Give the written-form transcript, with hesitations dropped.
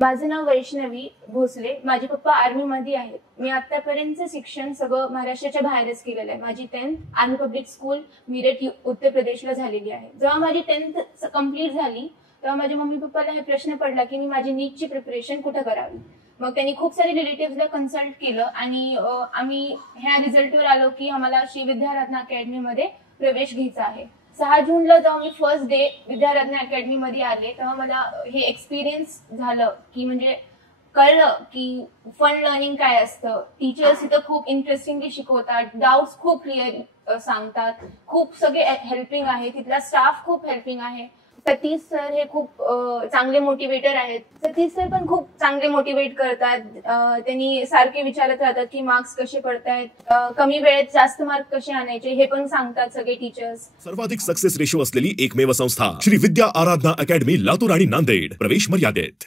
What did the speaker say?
माझं नाव वैष्णवी भोसले. माझे पप्पा आर्मीमध्ये आहेत. मी आतापर्यंतचं शिक्षण सगळं महाराष्ट्राच्या बाहेरच केलेलं आहे. माझी 10th army public school muriate उत्तर प्रदेशला झालेली आहे. जेव्हा माझी 10th कंप्लीट झाली तेव्हा माझ्या मम्मी पप्पाला हा प्रश्न पडला की मी माझी नीटची प्रिपरेशन कुठं करावी. मग त्यांनी खूप सारे रिलेटिव्हला कन्सल्ट केलं आणि आम्ही ह्या रिझल्टवर आलो की आम्हाला श्री विद्यारत्न अकॅडमीमध्ये प्रवेश घ्यायचा आहे. 6 जूनला जेव्हा मी फर्स्ट डे विद्यारत्न अकॅडमीमध्ये आले तेव्हा मला हे एक्सपिरियन्स झालं की म्हणजे कळलं की फन लर्निंग काय असतं. टीचर्स इथं खूप इंटरेस्टिंगली शिकवतात, डाऊट्स खूप क्लिअर सांगतात, खूप सगळे हेल्पिंग आहे, तिथला स्टाफ खूप हेल्पिंग आहे. सतीश सर हे खूप चांगले मोटिवेटर आहेत. सतीश सर पण खूप चांगले मोटिवेट करतात. त्यांनी सारखे विचारत राहतात की मार्क्स कसे पडतायत, कमी वेळेत जास्त मार्क कसे आणायचे हे पण सांगतात सगळे टीचर्स. सर्वाधिक सक्सेस रेशो असलेली एकमेव संस्था श्री विद्या आराधना अकॅडमी, लातूर आणि नांदेड. प्रवेश मर्यादित.